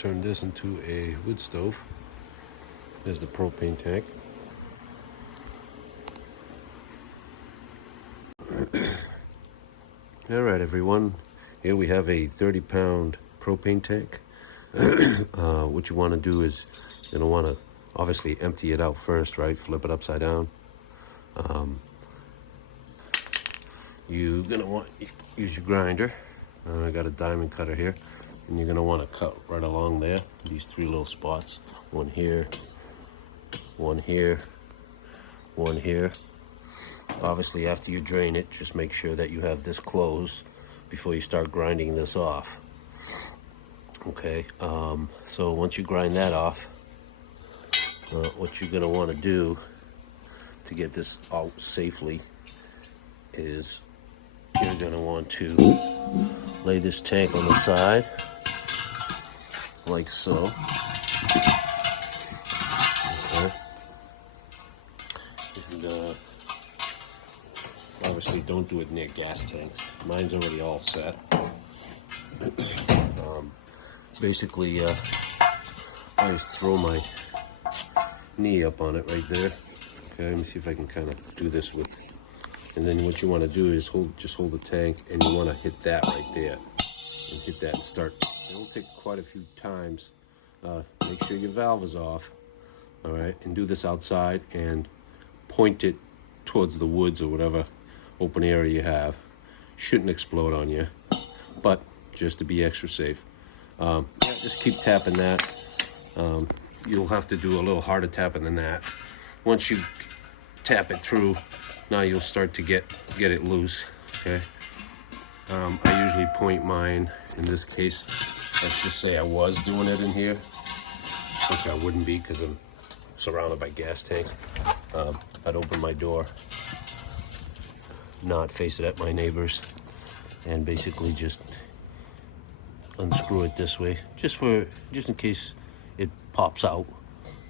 turn this into a wood stove. There's the propane tank. All right, everyone. Here we have a 30-pound propane tank. What you want to do is you're going to want to obviously empty it out first, right? Flip it upside down. You're going to want to use your grinder. I got a diamond cutter here. And you're going to want to cut right along there, these 3 little spots. One here, one here, one here. Obviously, after you drain it, just make sure that you have this closed before you start grinding this off. Okay, so once you grind that off, what you're going to want to do to get this out safely is you're going to want to lay this tank on the side, like so. Okay. And, obviously, don't do it near gas tanks. Mine's already all set. Basically, I just throw my knee up on it right there. Okay, let me see if I can kind of do this with. And then what you want to do is just hold the tank, and you want to hit that right there, and hit that and start. It'll take quite a few times. Make sure your valve is off. All right, and do this outside and point it towards the woods or whatever open area you have. Shouldn't explode on you, but just to be extra safe, just keep tapping that. You'll have to do a little harder tapping than that. Once you tap it through, now you'll start to get it loose. Okay. I usually point mine. In this case, let's just say I was doing it in here, which I wouldn't be because I'm surrounded by gas tanks. I'd open my door, not face it at my neighbors, and basically just unscrew it this way, just in case it pops out,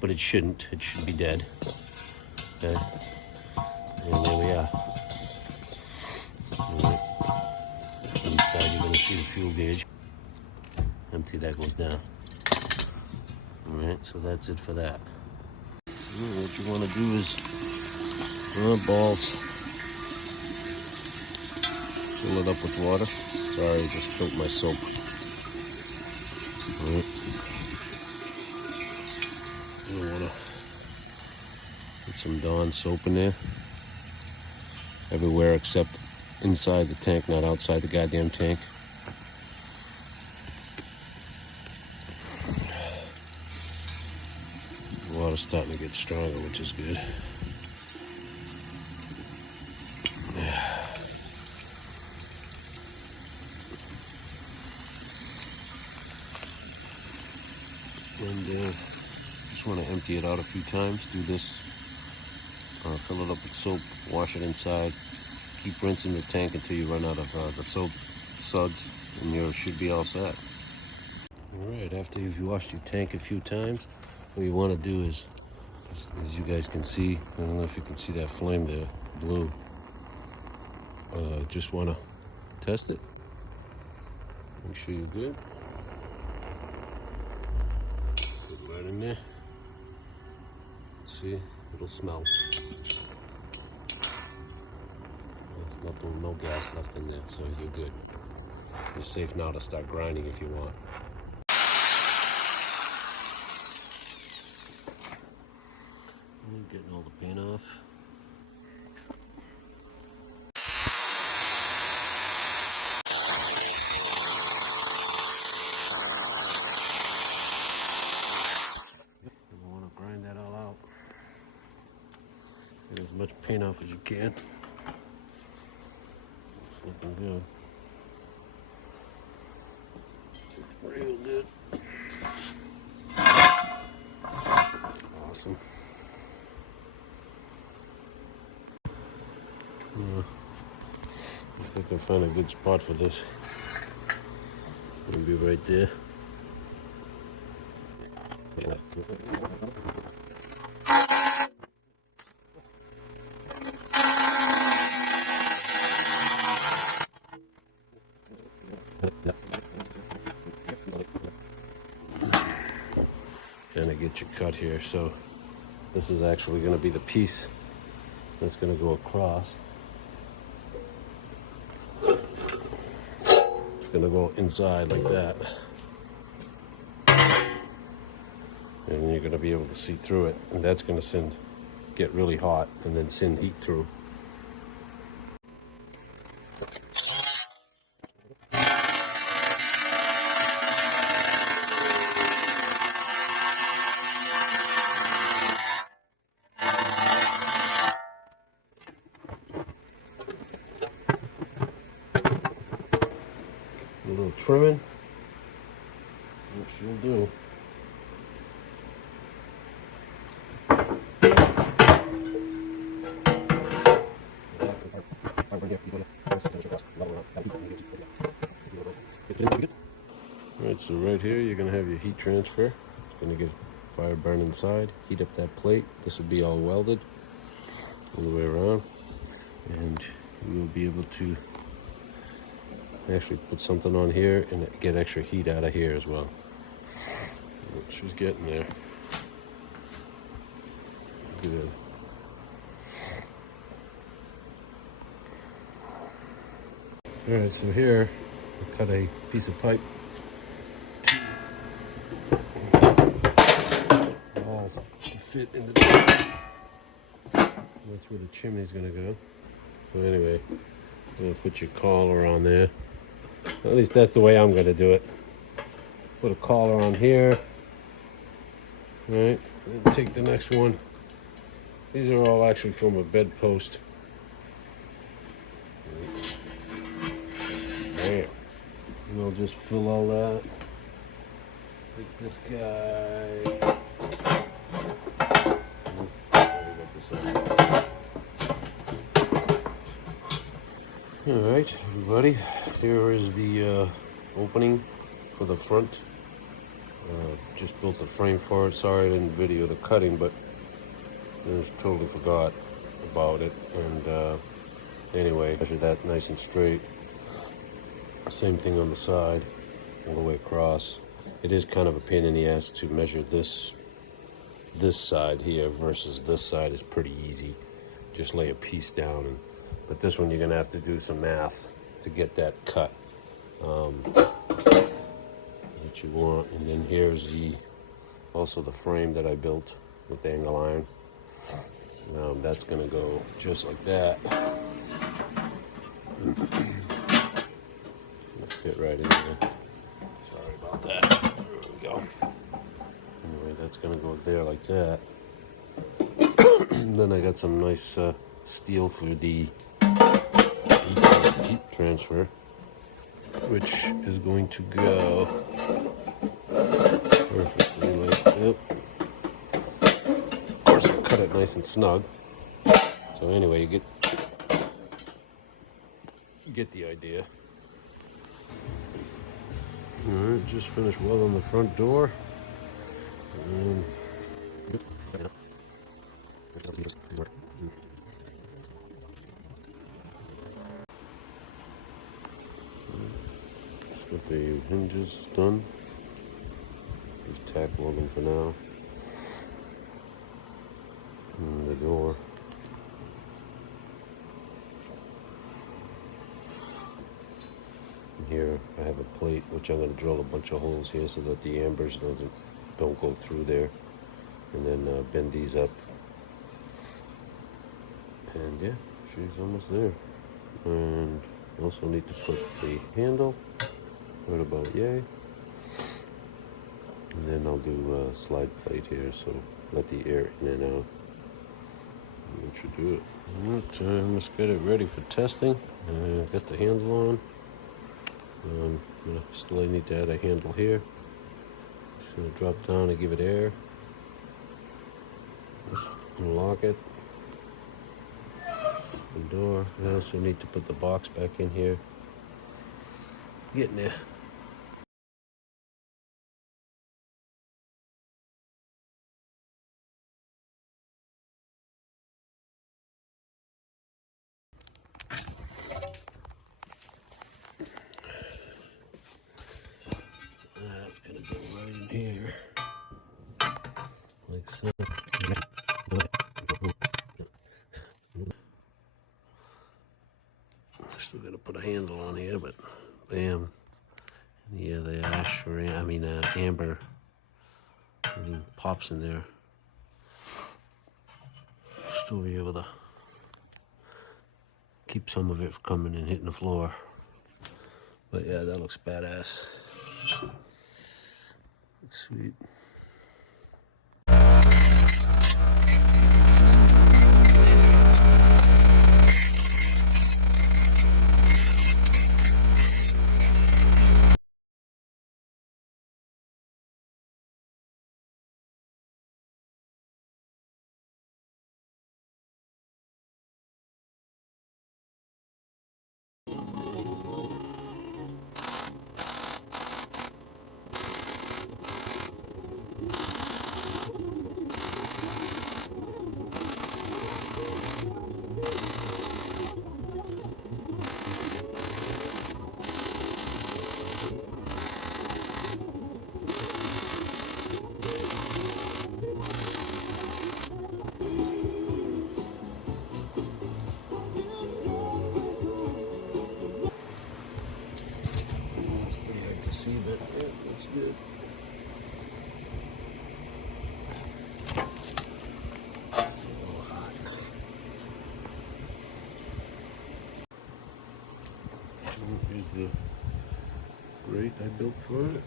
but it shouldn't. It should be dead. Okay, and there we are. All right. Inside you're going to see the fuel gauge. Empty, that goes down. All right, so that's it for that. What you want to do is balls. Fill it up with water. Sorry, I just spilled my soap. All right. You want to put some Dawn soap in there. Everywhere except inside the tank, not outside the goddamn tank. The water's starting to get stronger, which is good. And just want to empty it out a few times. Do this, fill it up with soap, wash it inside, keep rinsing the tank until you run out of the soap suds, and you should be all set. All right, after you've washed your tank a few times, what you want to do is, as you guys can see, I don't know if you can see that flame there, blue. Just want to test it. Make sure you're good. Put it right in there. See, it'll smell. There's nothing, no gas left in there, so you're good. You're safe now to start grinding if you want. Getting all the paint off. You want to grind that all out. Get as much paint off as you can. It's looking good. Real good. Awesome. I think I found a good spot for this. It'll be right there. get you cut here. So this is actually going to be the piece that's going to go across. It's going to go inside like that. And you're going to be able to see through it. And that's going to get really hot and then send heat through. A little trimming, which you'll do. Alright, so right here you're going to have your heat transfer. It's going to get fire burn inside, heat up that plate. This will be all welded all the way around, and you will be able to actually put something on here and get extra heat out of here as well. She's getting there. Good. Alright, so here I cut a piece of pipe. To fit into the, that's where the chimney's gonna go. So anyway, I'm gonna put your collar on there. At least that's the way I'm gonna do it. Put a collar on here. All right, and take the next one. These are all actually from a bedpost. There. And I'll just fill all that. Like this guy. Alright, everybody, here is the opening for the front. Just built the frame for it. Sorry I didn't video the cutting, but I just totally forgot about it. And anyway, measure that nice and straight. Same thing on the side, all the way across. It is kind of a pain in the ass to measure this side here versus this side. Is pretty easy. Just lay a piece down, but this one you're gonna have to do some math to get that cut. What you want, and then here's also the frame that I built with the angle iron. That's gonna go just like that. Fit right in there. Sorry about that. There we go. Anyway, that's gonna go there like that. And then I got some nice steel for the heat transfer, which is going to go perfectly like that. Of course, I cut it nice and snug. So anyway, you get the idea. All right, just finished welding the front door. Just got the hinges done. Just tack weld them for now. And the door. And here I have a plate which I'm going to drill a bunch of holes here so that the ambers don't go through there. And then bend these up. And yeah, she's almost there. And also need to put the handle right about yay. And then I'll do a slide plate here, so let the air in and out. That should do it. Alright, let's get it ready for testing. Got the handle on. Still I need to add a handle here. Just gonna drop down and give it air. Just unlock it. The door. I also need to put the box back in here. Getting there. That's gonna go right in here. Still got to put a handle on here, but bam. Yeah, the ash, or I mean amber, and he pops in there. Still be able to keep some of it from coming and hitting the floor. But yeah, that looks badass. Looks sweet. See, but yeah, that's good. It's a little hot. Here's the grate I built for it.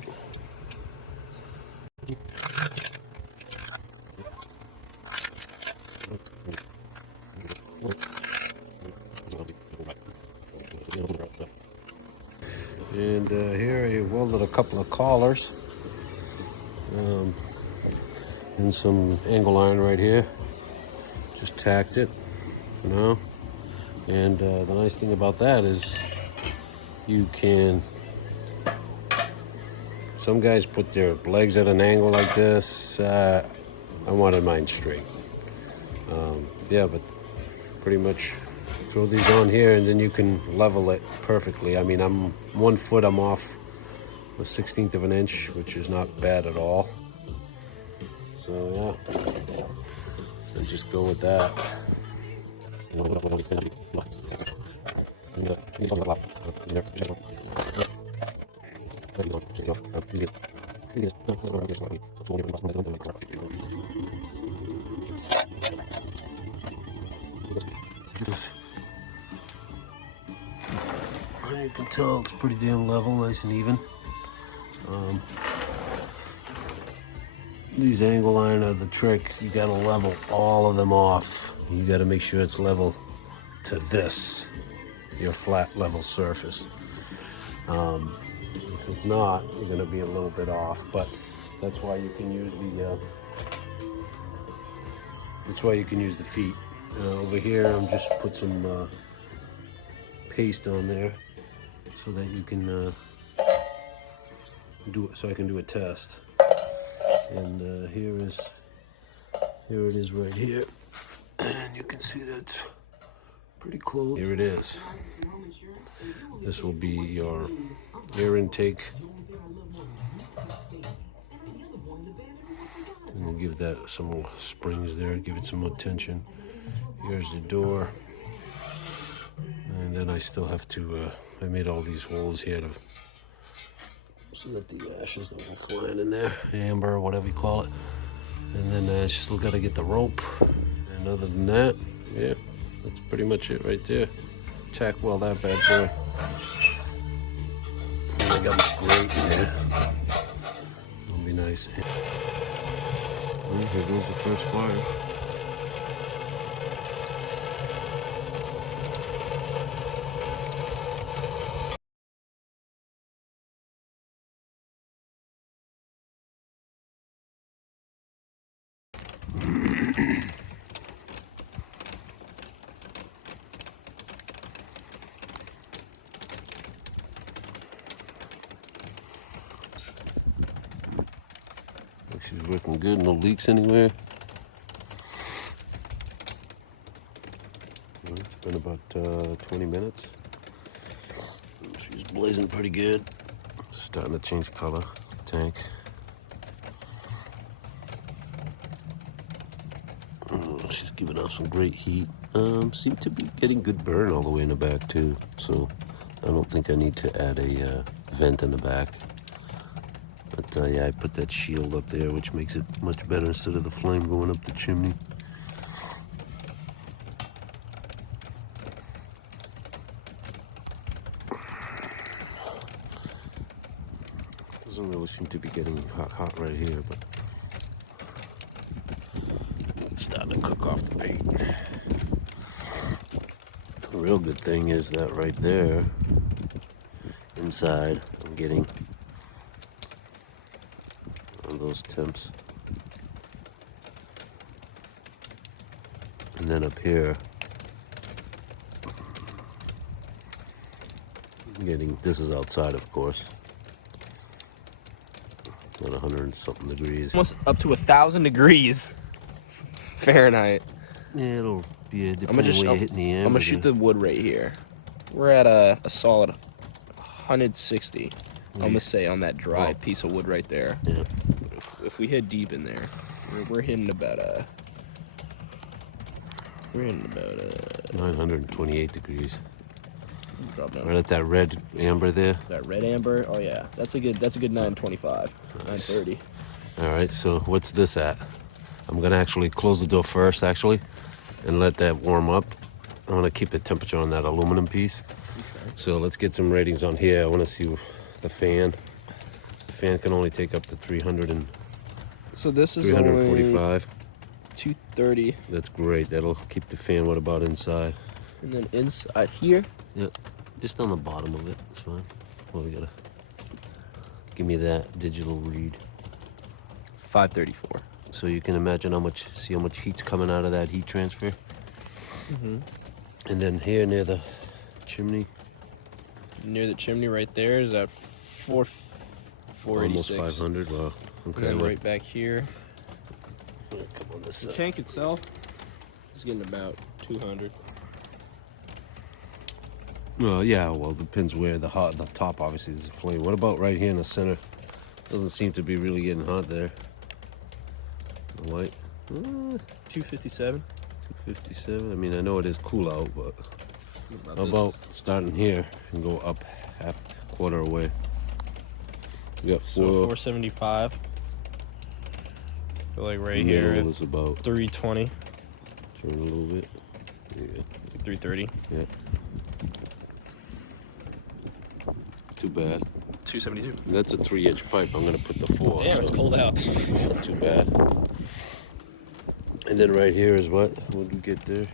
And here I welded a couple of collars and some angle iron right here. Just tacked it for now. And the nice thing about that is you can, some guys put their legs at an angle like this. I wanted mine straight. Yeah, but pretty much throw these on here and then you can level it perfectly. I mean, I'm 1 foot, I'm off a 1/16 of an inch, which is not bad at all. So yeah, and just go with that. You can tell it's pretty damn level, nice and even. These angle iron are the trick. You gotta level all of them off. You gotta make sure it's level to this, your flat level surface. If it's not, you're gonna be a little bit off, but that's why you can use the feet. Over here, I'm just put some paste on there so that you can so I can do a test. And here it is right here, and you can see that's pretty close. Here it is. This will be your air intake, and we'll give that some more springs there, give it some more tension. Here's the door, and then I still have to I made all these holes here so that the ashes don't fly in there, amber or whatever you call it. And then I still got to get the rope. And other than that, yeah, that's pretty much it right there. Tack weld that bad boy. And I got my grate in there. It'll be nice. Well, here goes the first fire. She's working good, no leaks anywhere. Well, it's been about 20 minutes. She's blazing pretty good. Starting to change color, tank. giving off some great heat. Seem to be getting good burn all the way in the back too. So I don't think I need to add a vent in the back. But yeah, I put that shield up there, which makes it much better instead of the flame going up the chimney. Doesn't really seem to be getting hot right here, but it's starting to cook off the bait. The real good thing is that right there, inside, I'm getting on those temps. And then up here, I'm getting, this is outside of course, at 100 and something degrees. Almost up to 1,000 degrees Fahrenheit. Yeah, it'll be depending where you're hitting the amber. I'm gonna shoot the wood right here. We're at a solid 160. I'm gonna say on that dry piece of wood right there. Yeah. If we hit deep in there, we're hitting about 928 degrees. Drop down. Right at that red amber there. That red amber. Oh yeah, that's a good 925, nice. 930. All right, so what's this at? I'm gonna actually close the door first, actually, and let that warm up. I'm gonna keep the temperature on that aluminum piece. Okay. So let's get some ratings on here. I want to see the fan. The fan can only take up to 300 and. So this is 345. 230. That's great. That'll keep the fan. What about inside? And then inside here. Yep. Just on the bottom of it. It's fine. Well, we gotta give me that digital read. 534. So you can imagine see how much heat's coming out of that heat transfer. Mm-hmm. And then here near the chimney. Near the chimney right there is at 486. Almost 500. Wow. Okay. And then right back here. Come on, this The tank itself is getting about 200. Well, yeah. Well, it depends where the top obviously is a flame. What about right here in the center? Doesn't seem to be really getting hot there. The white. 257. 257. I mean, I know it is cool out, but how about starting here and go up quarter away? We got 475. Feel like right here is about 320. Turn a little bit. Yeah. 330. Yeah. Too bad. 272. That's a 3-inch pipe. I'm gonna put the 4. Damn, it's cold out. Not too bad. And then right here is what? What do we get there?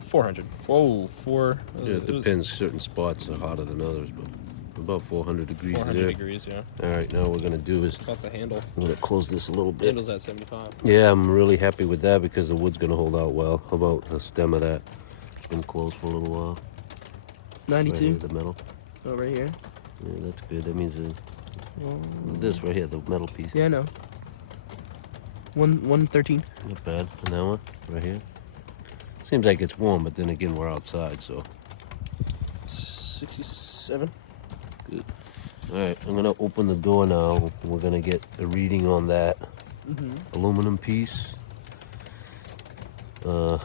400. Whoa, 4. Yeah, it depends. Certain spots are hotter than others, but about 400 degrees 400 there. degrees, yeah. All right, now what we're gonna do is About the handle. I'm gonna close this a little bit. Handle's at 75. Yeah, I'm really happy with that because the wood's gonna hold out well. How about the stem of that? It's been closed for a little while. 92. Right here, the metal. Oh, right here. Yeah, that's good. That means this right here, the metal piece. Yeah, I know. 113. Not bad. And that one right here. Seems like it's warm, but then again, we're outside, so. 67. Good. All right, I'm gonna open the door now. We're gonna get a reading on that aluminum piece.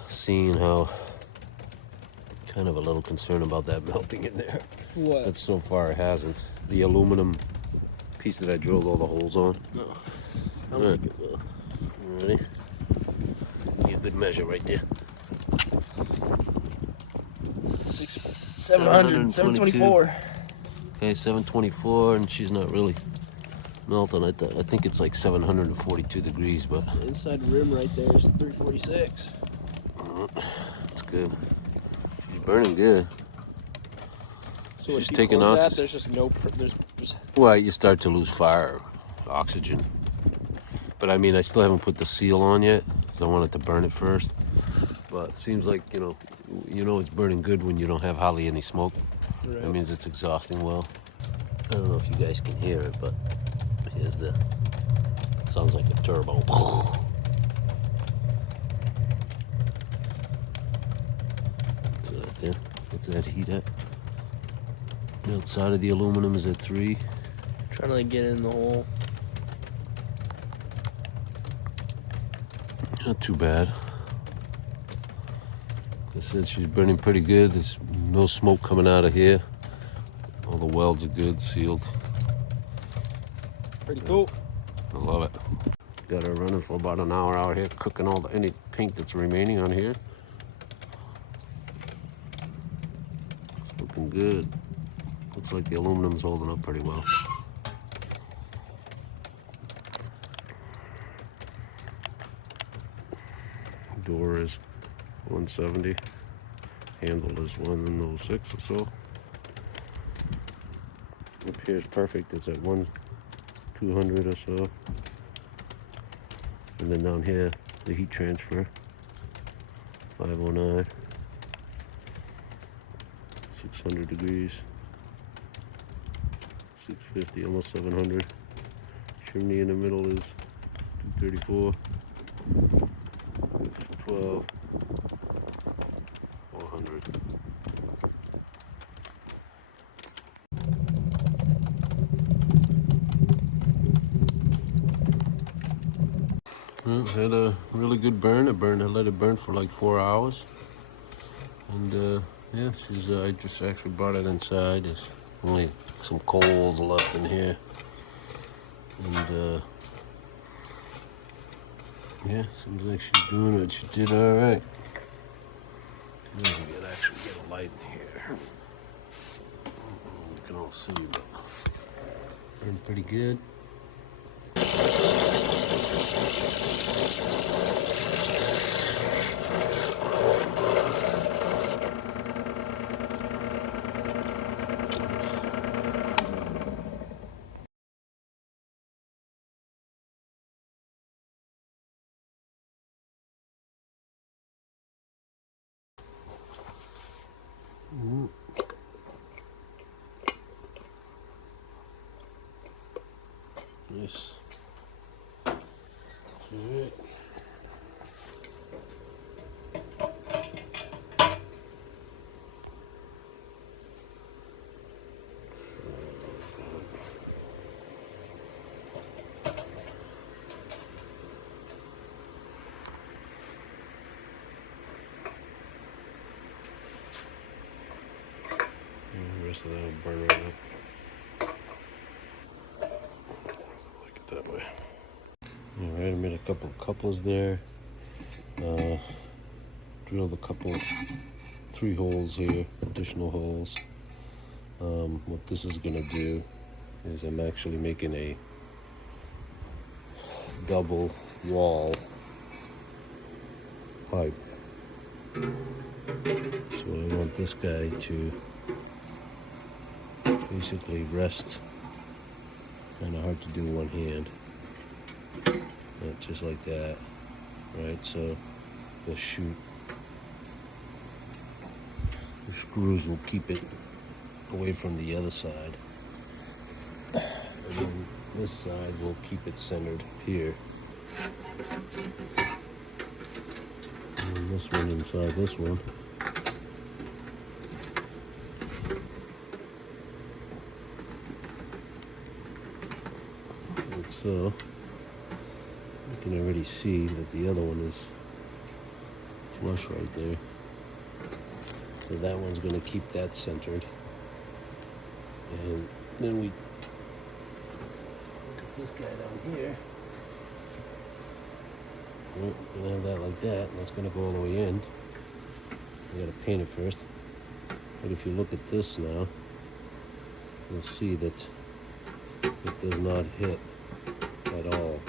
Seeing how kind of a little concerned about that melting in there. What? But so far it hasn't. The aluminum piece that I drilled all the holes on. No. All right. Ready? Give you a good measure right there. 700, 724. Okay, 724, and she's not really melting. I think it's like 742 degrees, but The inside rim right there is 346. it's good. She's burning good. So when She's you taking close out. that, there's just no. There's just. Well, you start to lose fire, oxygen. But I mean, I still haven't put the seal on yet, because I wanted to burn it first. But it seems like, you know it's burning good when you don't have hardly any smoke. Right. That means it's exhausting well. I don't know if you guys can hear it, but here's the, sounds like a turbo. What's that there? What's that heat at? The outside of the aluminum is at 3. Trying to like get in the hole. Not too bad. I said she's burning pretty good. There's no smoke coming out of here. All the welds are good, sealed. Pretty cool. I love it. Got her running for about an hour out here, cooking any paint that's remaining on here. It's looking good. Looks like the aluminum's holding up pretty well. Door is 170. Handle is 106 or so. Up here is perfect. It's at 200 or so. And then down here, the heat transfer, 509, 600 degrees, 650, almost 700. Chimney in the middle is 234, 12, 400. Well, had a really good burn. I let it burn for like 4 hours. And yeah, I just actually brought it inside. There's only some coals left in here. And yeah, seems like she's doing it. She did all right. You can actually get a light in here. You can all see, but burned pretty good. Nice. All right. The rest of that will burn right up. Like it that way. All right, I made a couple of couplers there. Drilled a couple, 3 holes here, additional holes. What this is gonna do is I'm actually making a double wall pipe. So I want this guy to basically rest. Kind of hard to do one hand. Not just like that, right? So the chute, the screws will keep it away from the other side. And then this side will keep it centered here. And this one inside this one. Like so. You can already see that the other one is flush right there. So that one's going to keep that centered. And then we put this guy down here. We're gonna have that like that, and that's gonna go all the way in. We gotta paint it first. But if you look at this now, you'll see that it does not hit at all.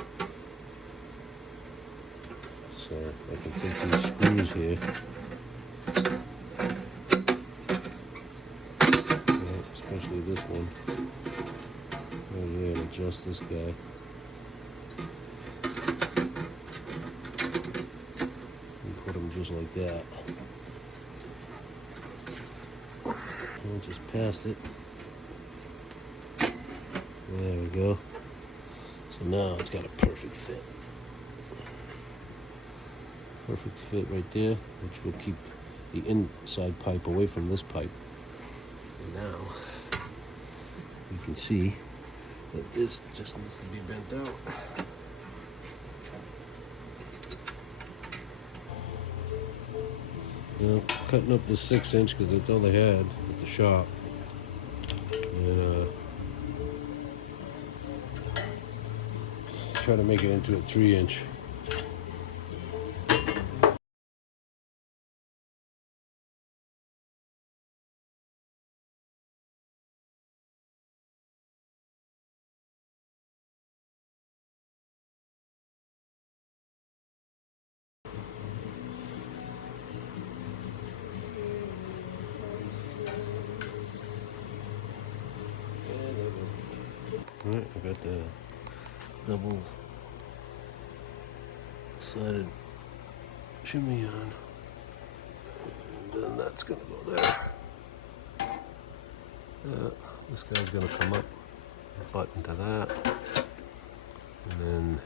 So I can take these screws here, especially this one right here, and adjust this guy. Put them just like that. And just past it. There we go. So now it's got a perfect fit. Perfect fit right there, which will keep the inside pipe away from this pipe. And now you can see that this just needs to be bent out. You know, cutting up the 6-inch because that's all they had at the shop. And try to make it into a 3-inch. Alright, I got the double sided chimney on. And then that's gonna go there. This guy's gonna come up, button to that. And then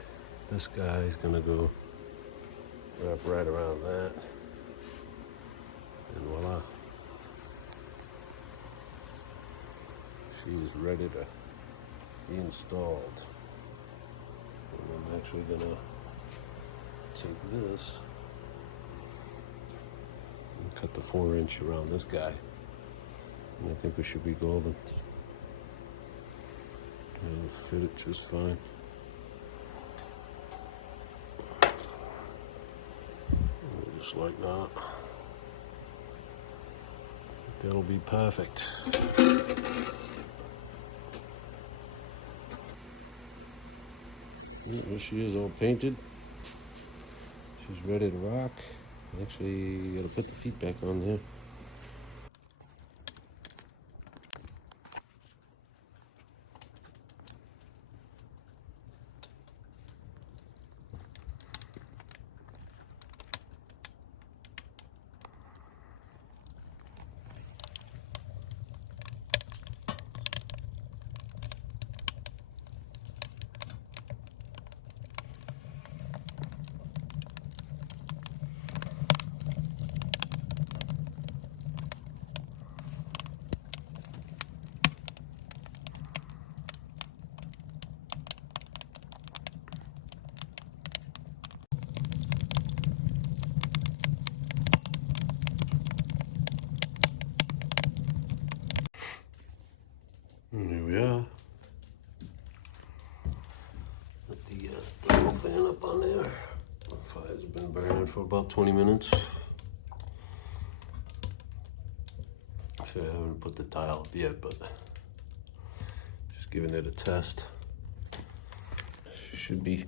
this guy's gonna go wrap right around that. And voila. She's ready to be installed. And I'm actually gonna take this and cut the 4-inch around this guy. And I think we should be golden. It'll fit it just fine. Just like that. That'll be perfect. There she is, all painted. She's ready to rock. Actually, gotta put the feet back on there. And here we are. Put the thermal fan up on there. The fire's been burning for about 20 minutes. So I haven't put the tile up yet, but just giving it a test. She should be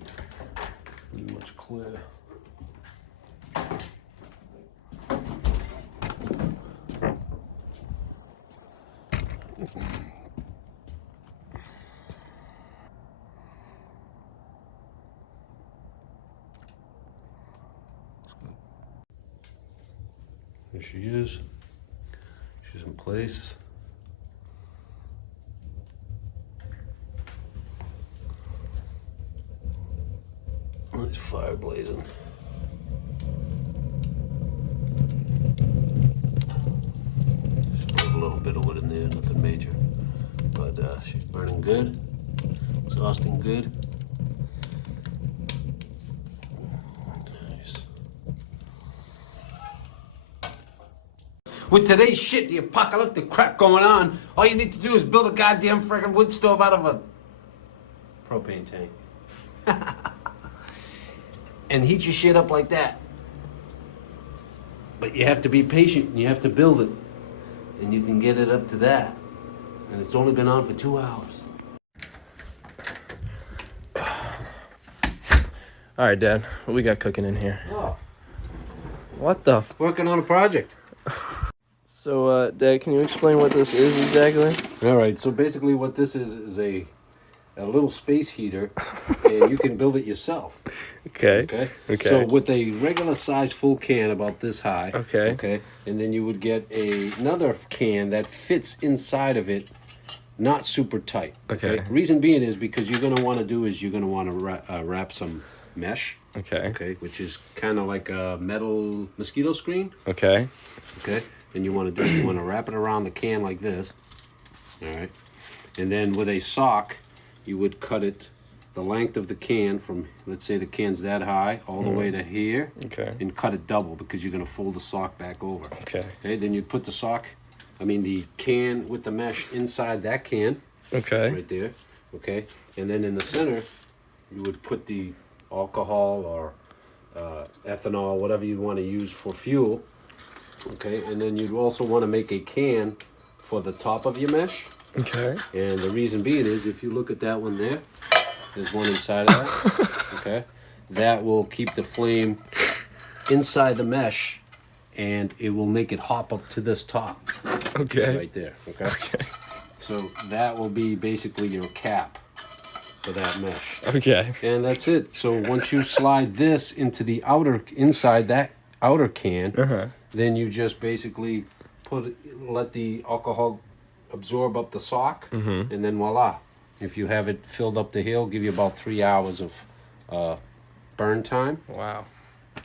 pretty much clear. There she is. She's in place. There's fire blazing. Just a little bit of wood in there, nothing major. But she's burning good. Exhausting good. With today's shit, the apocalyptic crap going on, all you need to do is build a goddamn friggin' wood stove out of a propane tank. And heat your shit up like that. But you have to be patient and you have to build it. And you can get it up to that. And it's only been on for 2 hours. All right, Dad. What we got cooking in here? Oh, What the? working on a project. So, Dad, can you explain what this is exactly? All right, so basically what this is a little space heater, and you can build it yourself. Okay. Okay. So with a regular size full can about this high. Okay. Okay. And then you would get another can that fits inside of it, not super tight. Okay. Reason being is because you're gonna want to wrap some mesh. Okay. Okay. Which is kind of like a metal mosquito screen. Okay. Okay. And you want to wrap it around the can like this. All right. And then with a sock, you would cut it the length of the can from, let's say the can's that high, all the way to here, Okay. and cut it double because you're gonna fold the sock back over. Okay. Okay, then you put the can with the mesh inside that can, Okay. right there, okay? And then in the center, you would put the alcohol or ethanol, whatever you want to use for fuel, okay? And then you'd also want to make a can for the top of your mesh. Okay. And the reason being is, if you look at that one there, there's one inside of that, okay? That will keep the flame inside the mesh, and it will make it hop up to this top. Okay. Right there, okay? Okay. So that will be basically your cap for that mesh. Okay. And that's it. So once you slide this into the inside that outer can, then you just basically let the alcohol absorb up the sock, and then voila. If you have it filled up to here, it'll give you about 3 hours of burn time. Wow.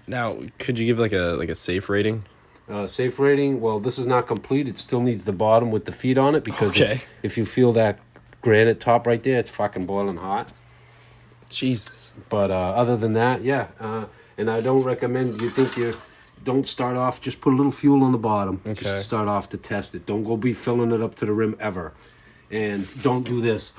Now, could you give like a safe rating? Safe rating, well, this is not complete. It still needs the bottom with the feet on it, because Okay. if you feel that granite top right there, it's fucking boiling hot. Jesus. But other than that, yeah. And I don't recommend, don't start off, just put a little fuel on the bottom. Okay. Just to start off to test it. Don't go be filling it up to the rim ever. And don't do this.